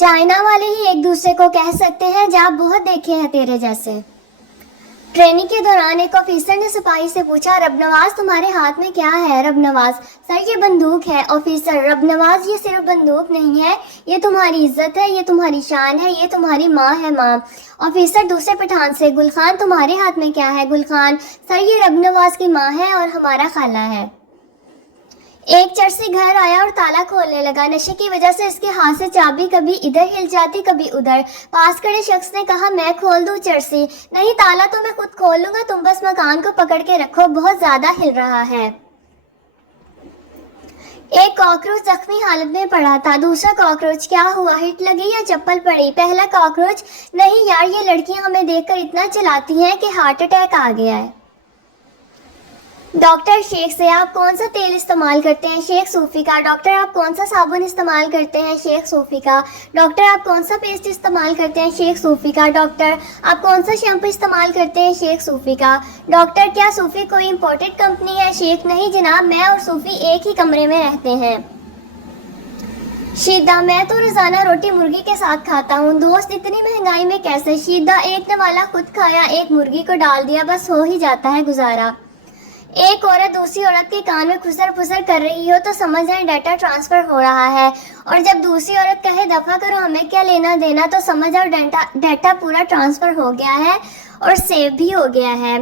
China वाले ही एक दूसरे को कह सकते हैं जहाँ बहुत देखे हैं तेरे जैसे। ट्रेनिंग के दौरान एक ऑफिसर ने सिपाही से पूछा, रबनवाज तुम्हारे हाथ में क्या है? रबनवाज, सर ये बंदूक है। ऑफिसर, रबनवाज ये सिर्फ बंदूक नहीं है, ये तुम्हारी इज्जत है, ये तुम्हारी शान है, ये तुम्हारी माँ है माँ। ऑफिसर दूसरे पठान से, गुलखान तुम्हारे हाथ में क्या है? गुलखान, सर ये रबनवाज की माँ है और हमारा खाला है। एक चरसी घर आया और ताला खोलने लगा। नशे की वजह से इसके हाथ से चाबी कभी इधर हिल जाती कभी उधर। पास खड़े शख्स ने कहा, मैं खोल दूं चरसी? नहीं, ताला तो मैं खुद खोल लूंगा, तुम बस मकान को पकड़ के रखो, बहुत ज्यादा हिल रहा है। एक कॉकरोच जख्मी हालत में पड़ा था। दूसरा कॉकरोच, क्या हुआ, हिट लगी या चप्पल पड़ी? पहला कॉकरोच, नहीं यार, ये लड़कियां हमें देखकर इतना चिल्लाती हैं कि हार्ट अटैक आ गया है। डॉक्टर शेख से, आप कौन सा तेल इस्तेमाल करते हैं? शेख सूफी का। डॉक्टर आप कौन सा साबुन इस्तेमाल करते हैं? शेख सूफी का। डॉक्टर आप कौन सा पेस्ट इस्तेमाल करते हैं? शेख सूफी का। डॉक्टर आप कौन सा शैम्पू इस्तेमाल करते हैं? शेख सूफी का। डॉक्टर क्या सूफी कोई इम्पोर्टेड कंपनी है? शेख, नहीं जनाब, मैं और सूफी एक ही कमरे में रहते हैं। शीदा, मैं तो रोजाना रोटी मुर्गी के साथ खाता हूँ। दोस्त, इतनी महंगाई में कैसे? शीदा, एक ने वाला खुद खाया, एक मुर्गी को डाल दिया, बस हो ही जाता है गुजारा। एक औरत दूसरी औरत के कान में खुसर फुसर कर रही हो तो समझ जाए डाटा ट्रांसफर हो रहा है, और जब दूसरी औरत कहे दफा करो हमें क्या लेना देना तो समझ जाओ डाटा पूरा ट्रांसफर हो गया है और सेव भी हो गया है।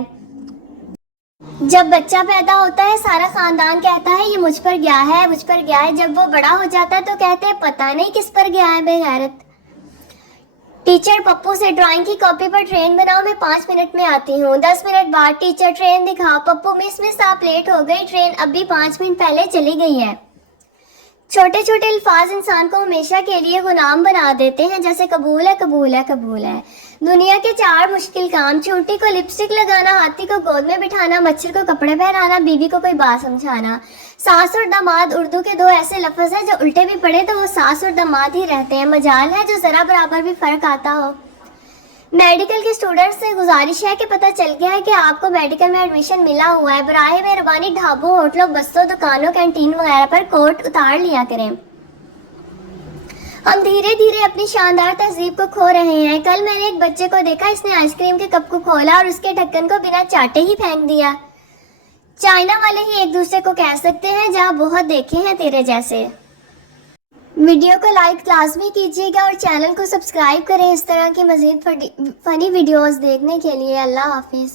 जब बच्चा पैदा होता है सारा खानदान कहता है ये मुझ पर गया है, मुझ पर गया है। जब वो बड़ा हो जाता है तो कहते हैं पता नहीं किस पर गया है बेगैरत। टीचर पप्पू से, ड्राइंग की कॉपी पर ट्रेन बनाओ, मैं 5 मिनट में आती हूँ। 10 मिनट बाद, टीचर ट्रेन दिखाओ। पप्पू, मिस आप लेट हो गई, ट्रेन अभी 5 मिनट पहले चली गई है। छोटे छोटे अल्फाज इंसान को हमेशा के लिए गुलाम बना देते हैं, जैसे कबूल है कबूल है कबूल है। दुनिया के 4 मुश्किल काम, चोटी को लिपस्टिक लगाना, हाथी को गोद में बिठाना, मच्छर को कपड़े पहनाना, बीवी को कोई बात समझाना। सास और दामाद उर्दू के 2 ऐसे लफ्ज हैं जो उल्टे भी पढ़े तो वो सास और दामाद ही रहते हैं। मजाल है जो जरा बराबर भी फर्क आता हो। मेडिकल के स्टूडेंट्स से गुजारिश है कि पता चल गया है कि आपको मेडिकल में एडमिशन मिला हुआ है, बराए मेहरबानी ढाबों, होटलों, बसों, दुकानों, कैंटीन वगैरह पर कोट उतार लिया करें। हम धीरे धीरे अपनी शानदार तहजीब को खो रहे हैं। कल मैंने एक बच्चे को देखा, इसने आइसक्रीम के कप को खोला और उसके ढक्कन को बिना चाटे ही फेंक दिया। चाइना वाले ही एक दूसरे को कह सकते हैं जहाँ बहुत देखे हैं तेरे जैसे। वीडियो को लाइक लाजमी कीजिएगा और चैनल को सब्सक्राइब करें इस तरह की मज़ीद फनी वीडियोस देखने के लिए। अल्लाह हाफिज़।